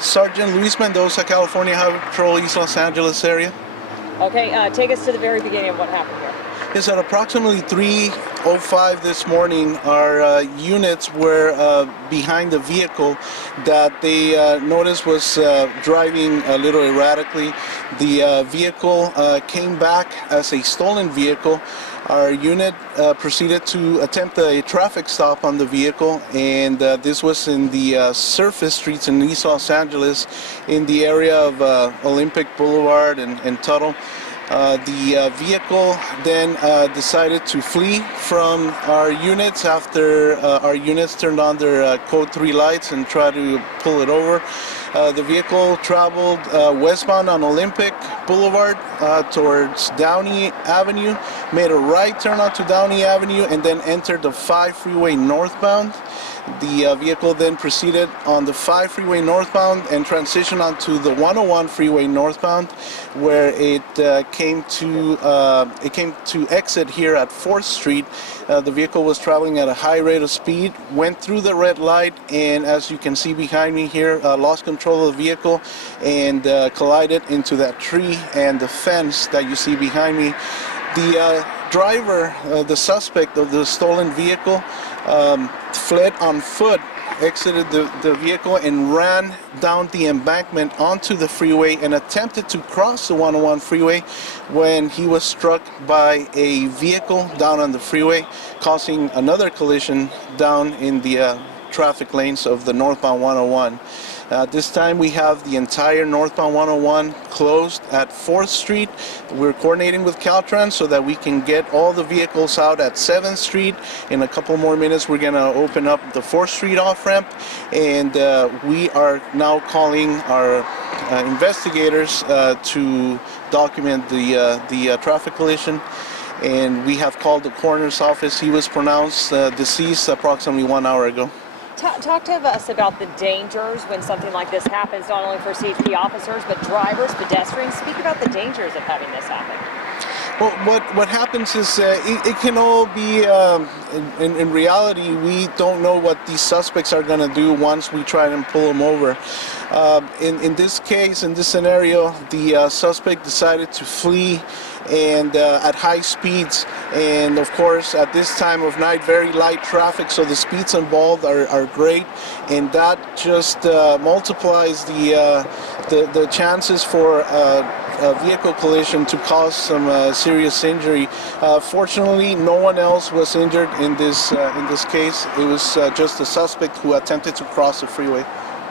Sergeant Luis Mendoza, California Highway Patrol, East Los Angeles area. Okay, take us to the very beginning of what happened here. Yes, at approximately 3:05 this morning, our units were behind the vehicle that they noticed was driving a little erratically. The vehicle came back as a stolen vehicle. Our unit proceeded to attempt a traffic stop on the vehicle, and this was in the surface streets in East Los Angeles, in the area of Olympic Boulevard and Tuttle. The vehicle then decided to flee from our units after our units turned on their code 3 lights and tried to pull it over. The vehicle traveled westbound on Olympic Boulevard towards Downey Avenue, made a right turn onto Downey Avenue, and then entered the 5 freeway northbound. The vehicle then proceeded on the 5 freeway northbound and transitioned onto the 101 freeway northbound, where it came to exit here at 4th Street. The vehicle was traveling at a high rate of speed, went through the red light, and as you can see behind me here, lost control of the vehicle and collided into that tree and the fence that you see behind me. The driver, the suspect of the stolen vehicle, fled on foot, exited the vehicle and ran down the embankment onto the freeway and attempted to cross the 101 freeway when he was struck by a vehicle down on the freeway, causing another collision down in the traffic lanes of the northbound 101. This time we have the entire northbound 101 closed at 4th Street. We're coordinating with Caltrans so that we can get all the vehicles out at 7th Street. In a couple more minutes we're going to open up the 4th Street off-ramp, and we are now calling our investigators to document the traffic collision. And we have called the coroner's office. He was pronounced deceased approximately 1 hour ago. Talk to us about the dangers when something like this happens, not only for CHP officers, but drivers, pedestrians. Speak about the dangers of having this happen. Well, what happens is it can all be, in reality, we don't know what these suspects are going to do once we try and pull them over. In this case, in this scenario, the suspect decided to flee and at high speeds, and of course at this time of night very light traffic, so the speeds involved are great, and that just multiplies the chances for a vehicle collision to cause some serious injury. Fortunately, no one else was injured in this case. It was just a suspect who attempted to cross the freeway.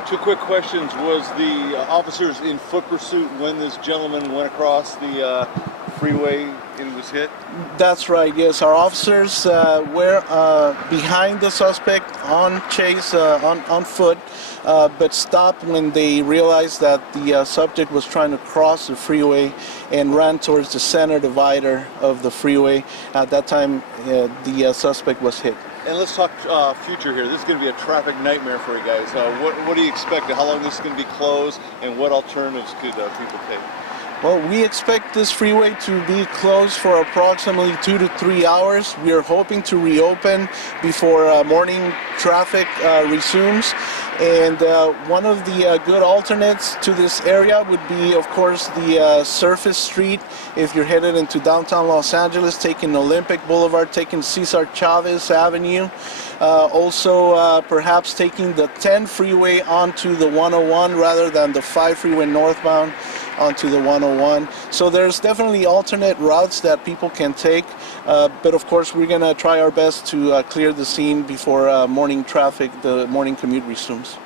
Two quick questions. Was the officers in foot pursuit when this gentleman went across the freeway and was hit? That's right, yes. Our officers were behind the suspect on chase, on foot, but stopped when they realized that the subject was trying to cross the freeway and ran towards the center divider of the freeway. At that time, the suspect was hit. And let's talk future here. This is going to be a traffic nightmare for you guys. What do you expect? How long this is going to be closed, and what alternatives could people take? Well, we expect this freeway to be closed for approximately 2 to 3 hours. We are hoping to reopen before morning traffic resumes. And one of the good alternates to this area would be, of course, the surface street. If you're headed into downtown Los Angeles, taking Olympic Boulevard, taking Cesar Chavez Avenue. Also, perhaps taking the 10 freeway onto the 101 rather than the 5 freeway northbound onto the 101. So there's definitely alternate routes that people can take, but of course we're going to try our best to clear the scene before morning traffic, the morning commute resumes.